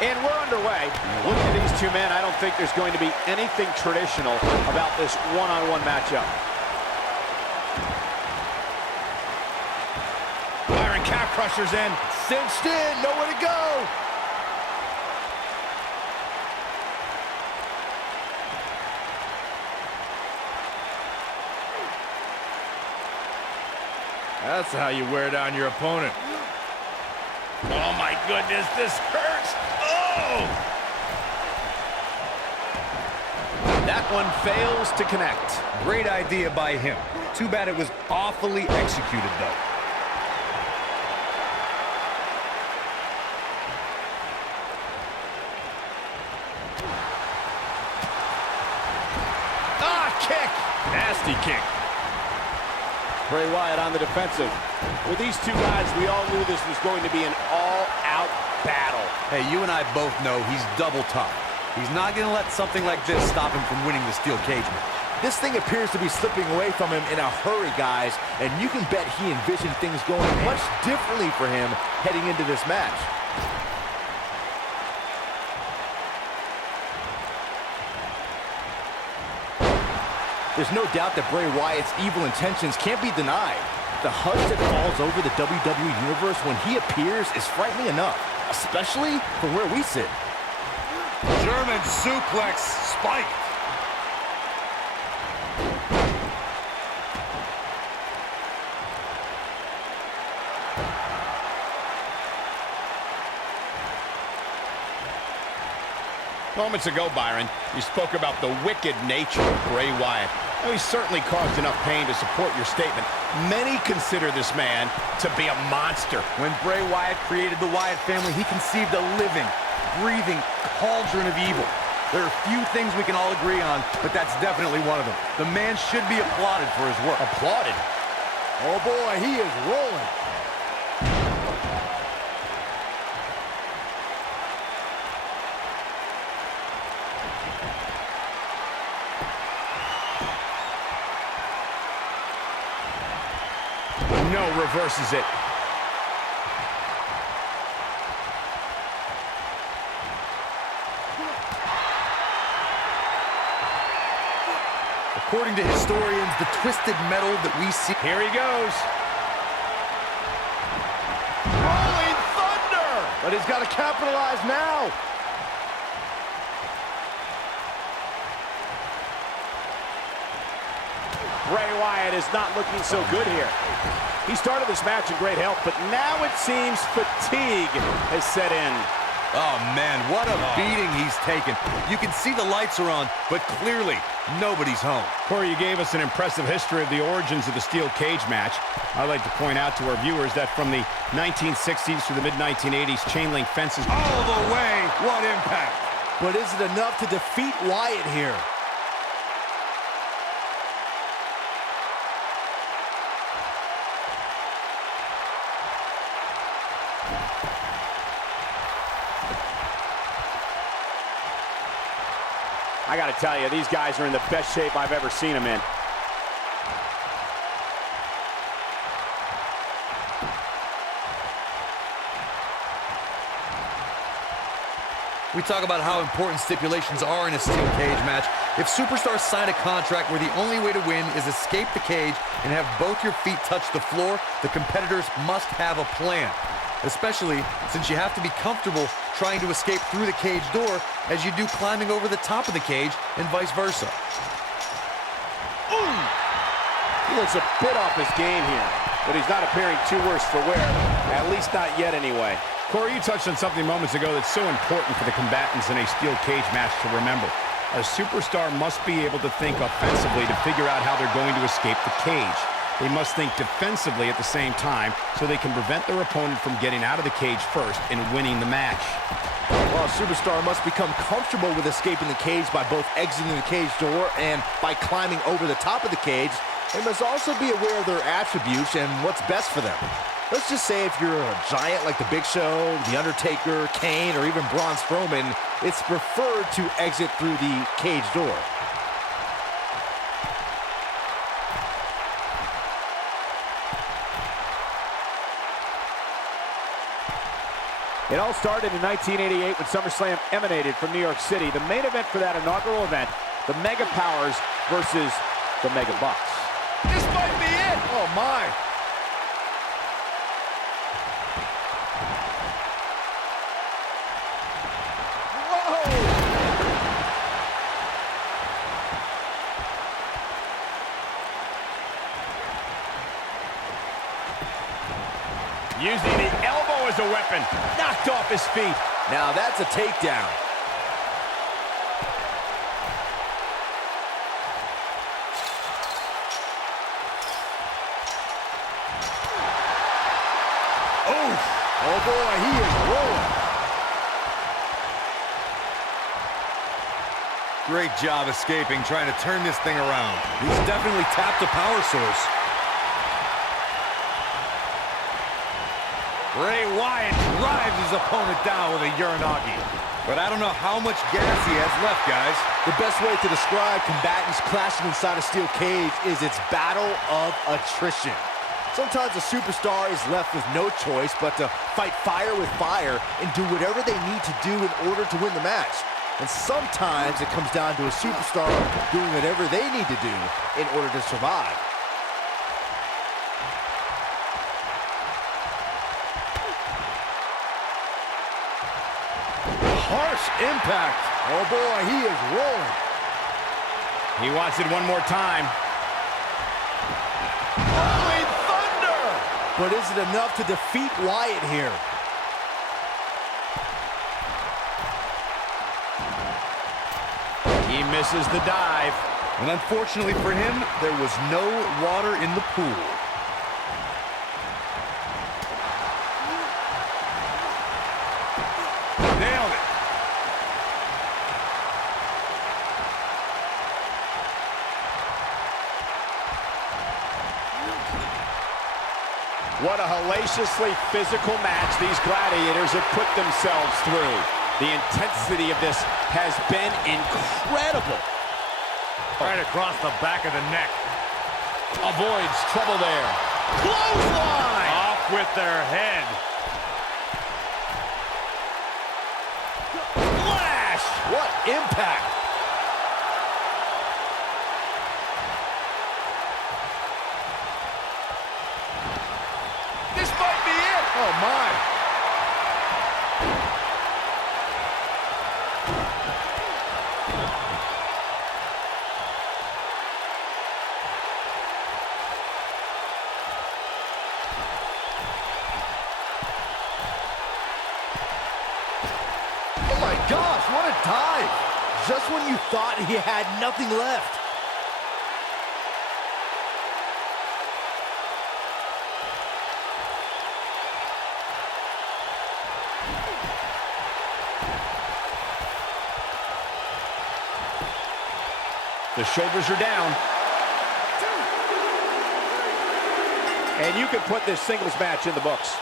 And we're underway. Looking at these two men, I don't think there's going to be anything traditional about this one-on-one matchup. Byron calf crushers in. Cinched in, nowhere to go. That's how you wear down your opponent. Oh my goodness, this hurts. Oh! That one fails to connect. Great idea by him. Too bad it was awfully executed, though. Kick! Nasty kick. Bray Wyatt on the defensive. With these two guys, we all knew this was going to be an all-out battle. Hey, you and I both know he's double tough. He's not going to let something like this stop him from winning the steel cage match. This thing appears to be slipping away from him in a hurry, guys, and you can bet he envisioned things going much differently for him heading into this match. There's no doubt that Bray Wyatt's evil intentions can't be denied. The hush that falls over the WWE Universe when he appears is frightening enough, especially from where we sit. German suplex spiked. Moments ago, Byron, you spoke about the wicked nature of Bray Wyatt. Now, he's certainly caused enough pain to support your statement. Many consider this man to be a monster. When Bray Wyatt created the Wyatt family, he conceived a living, breathing cauldron of evil. There are few things we can all agree on, but that's definitely one of them. The man should be applauded for his work. Applauded? Oh boy, he is rolling. No, reverses it. According to historians, the twisted metal that we see... Here he goes. Rolling thunder! But he's got to capitalize now. Bray Wyatt is not looking so good here. He started this match in great health, but now it seems fatigue has set in. Oh, man, what a beating he's taken. You can see the lights are on, but clearly, nobody's home. Corey, you gave us an impressive history of the origins of the steel cage match. I'd like to point out to our viewers that from the 1960s to the mid-1980s, chain link fences all the way. What impact! But is it enough to defeat Wyatt here? I got to tell you, these guys are in the best shape I've ever seen them in. We talk about how important stipulations are in a steel cage match. If superstars sign a contract where the only way to win is escape the cage and have both your feet touch the floor, the competitors must have a plan. Especially since you have to be comfortable trying to escape through the cage door as you do climbing over the top of the cage and vice versa. Ooh! He looks a bit off his game here, but he's not appearing too worse for wear, at least not yet anyway. Corey, you touched on something moments ago that's so important for the combatants in a steel cage match to remember. A superstar must be able to think offensively to figure out how they're going to escape the cage. They must think defensively at the same time so they can prevent their opponent from getting out of the cage first and winning the match. Well, a superstar must become comfortable with escaping the cage by both exiting the cage door and by climbing over the top of the cage. They must also be aware of their attributes and what's best for them. Let's just say if you're a giant like The Big Show, The Undertaker, Kane, or even Braun Strowman, it's preferred to exit through the cage door. It all started in 1988 when SummerSlam emanated from New York City. The main event for that inaugural event, the Mega Powers versus the Mega Bucks. This might be it. Oh, my. Using the elbow as a weapon. Knocked off his feet. Now that's a takedown. Oh boy, he is rolling. Great job escaping, trying to turn this thing around. He's definitely tapped a power source. Bray Wyatt drives his opponent down with a Uranagi. But I don't know how much gas he has left, guys. The best way to describe combatants clashing inside a steel cage is its battle of attrition. Sometimes a superstar is left with no choice but to fight fire with fire and do whatever they need to do in order to win the match. And sometimes it comes down to a superstar doing whatever they need to do in order to survive. Harsh impact. Oh boy, he is rolling. He wants it one more time. Rolling thunder! But is it enough to defeat Wyatt here? He misses the dive. And unfortunately for him, there was no water in the pool. Nailed it. What a hellaciously physical match these gladiators have put themselves through. The intensity of this has been incredible. Right across the back of the neck. Avoids trouble there. Clothesline! Off with their head. Flash! What impact! This might be it! Oh my! Oh my gosh, what a dive! Just when you thought he had nothing left. The shoulders are down. And you can put this singles match in the books.